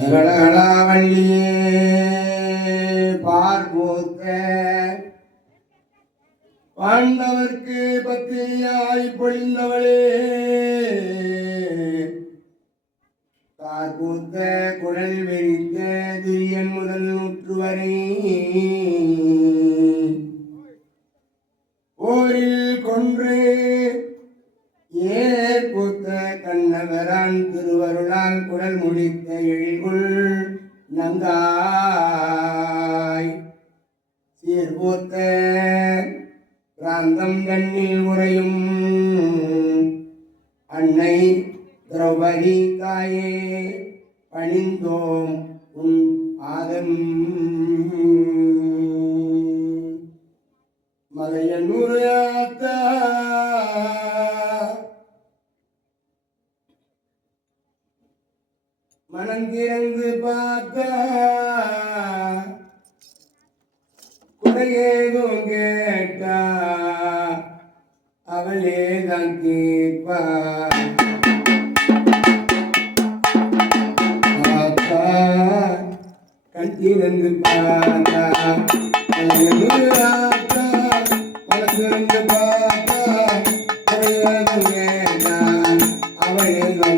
சகலகலாவல்லியே பார்போத்த பாண்டவர்க்கு பத்திரியாய் பொழிந்தவளே பார்போத்த குழல் வெறித்த துரியன் முதல் நூற்றுவரை போரில் கொன்று ஏற்பூத்த கண்ணவரான் திருவருளால் குரல் முடித்த எழில்குள் நங்காய் சீர்பூத்த பிராந்தம் தன்னில் உறையும் அன்னை திரௌபதி தாயே பணிந்தோம் உன் ஆதம் மலையனூர் ஆத்தா மனந்திறந்து பார்த்தா குறையேதும் கேட்டா அவளே தான் கேட்பா பார்த்தா கண்திறந்து பார்த்தா ஆத்தா மனந்திறந்து பார்த்தா குறையேதும் கேட்டா அவளே தான்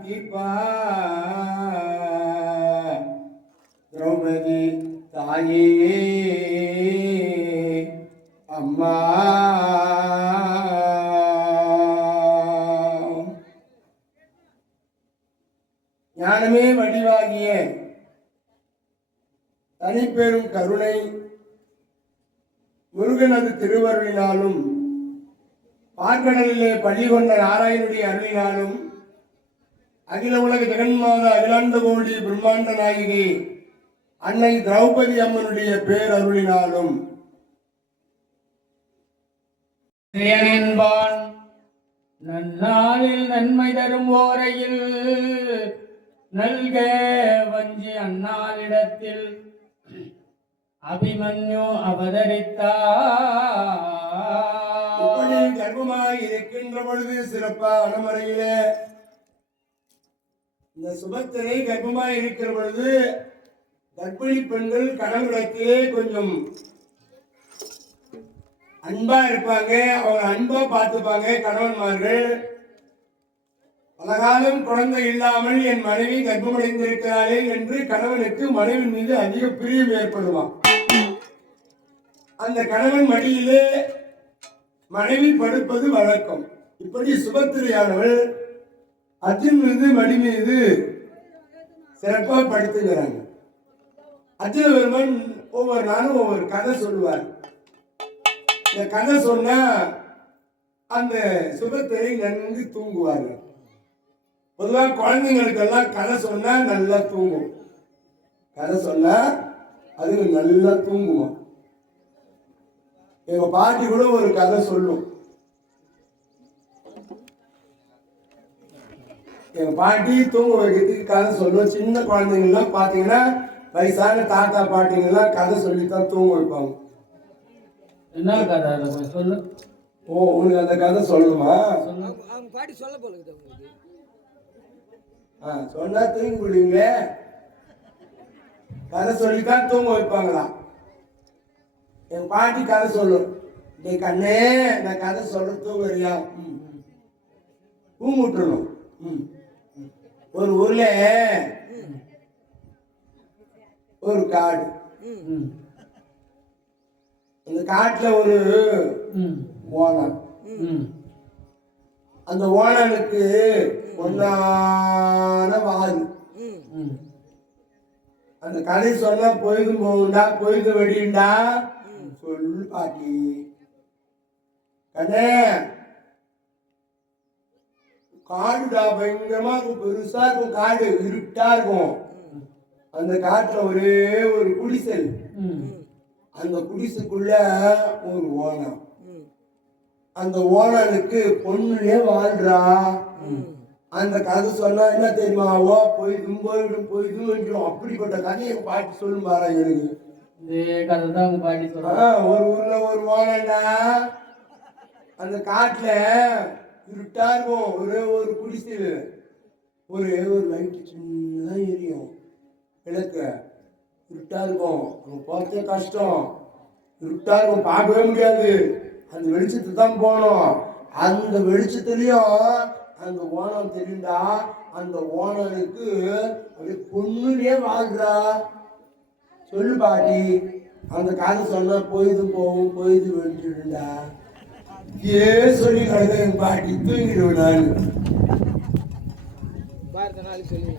கேட்பா திரௌபதி தாயே அம்மா ஞானமே வடிவாகிய தனிப்பெரும் கருணை முருகனது அகில உலக ஜெகன்மாதா அகிலாண்ட கோடி பிரம்மாண்ட நாயகி அன்னை திரௌபதி அம்மனுடைய பேரருளினாலும் என்பான் நன்னாளில் நன்மை தரும் ஓரையில் நல்க வஞ்சி அந்நாளிடத்தில் அபிமன்யு அவதரித்தார். இப்படி கர்ப்பமாய் இருக்கின்ற பொழுது சிறப்பான முறையிலே இந்த சுபத்திரை கர்ப்பமாய் இருக்கிற பொழுது கர்ப்பிணி பெண்கள் கடவுளத்திலே கொஞ்சம் அன்பா இருப்பாங்க. அவங்க அன்பா பார்த்துப்பாங்க. கணவன்மார்கள் பலகாலம் குழந்தை இல்லாமல் என் மனைவி கர்ப்பமடைந்திருக்கிறாளே என்று கணவனுக்கு மனைவி மீது அதிக பிரியம் ஏற்படுவான். அந்த கணவன் மடியிலே மனைவி படுப்பது வழக்கம். இப்படி சுபத்திரையானவள் அர்ஜுன் மீது மடி மீது சிறப்பாக படுத்துகிறாங்க. அர்ஜுன பெருமன் ஒவ்வொரு நாளும் ஒவ்வொரு கதை சொல்லுவார். இந்த கதை சொன்னா அந்த சுபத்திரை நன்கு தூங்குவார்கள். பொதுவாக குழந்தைங்களுக்கெல்லாம் கதை சொன்னா நல்லா தூங்கும். கதை சொன்னா அது நல்லா தூங்குவோம். எங்க பாட்டி கூட ஒரு கதை சொல்லும். எங்க பாட்டி தூங்க வைக்கிறதுக்கு கதை சொல்லும். சின்ன குழந்தைங்கள்லாம் பார்த்தீங்கன்னா வயசான தாத்தா பாட்டிங்கெல்லாம் கதை சொல்லித்தான் தூங்க வைப்பாங்க. என்ன கதை சொல்லு. ஓ, உங்களுக்கு அந்த கதை சொல்லணுமா? பாட்டி சொல்ல போல சொன்னா தூங்கி விடுவீங்களே. கதை சொல்லித்தான் தூங்க வைப்பாங்களா? என் பாட்டி கதை சொல்லும். டே கண்ணே, நான் கதை சொல்ற தூங்குறியா? தூங்க விட்டுறணும். ஒரு ஊர்ல ஒரு காடு. அந்த காட்டுல ஒரு ஓணன். அந்த ஓணனுக்கு ஒன்னான வாது. அந்த கதை சொன்னா பொய்தும் போகுண்டா, பொய்து வெடிண்டா சொல்லு பாட்டி. கண்ணே, காடுடா பயங்கரமா இருக்கும், பெருசா இருக்கும் காடு, இருட்டா இருக்கும். அந்த காட்டுல ஒரே ஒரு குடிசை. அந்த குடிசைக்குள்ள ஒரு ஓணம். அந்த ஓணனுக்கு பொண்ணுலே வாழ்றா. அந்த கதை சொன்னா என்ன தெரியுமா? ஓ பொய்தும் போயிடும், பொய்தும் என்றும். அப்படிப்பட்ட கதையை பாட்டி சொல்லும் பாரு எனக்கு. ஒரு ஊர்ல ஒரு ஓணண்டா. அந்த காட்டுல இருட்டா இருக்கும், ஒரே ஒரு குடிசை, ஒரே ஒரு லைட்டு சின்னதா எரியும், விளக்கு. இருட்டா இருக்கும், அங்க போறதே கஷ்டம். இருட்டா இருக்கும், பார்க்கவே முடியாது. அந்த வெளிச்சத்துக்கு தான் போகணும். அந்த வெளிச்சத்துலயும் அந்த ஓணம் தெரிந்தா அந்த ஓணனுக்கு ஒரு பொண்ணுலயே வாழ்றா. சொல்லு பாட்டி. அந்த காது சொன்னா பொய்து போகும், பொய்து வென்றுடா. சொல்லி கிடக்க என் பாட்டி தூங்கிடுவேன் நான். பாரத நாள் சொல்லி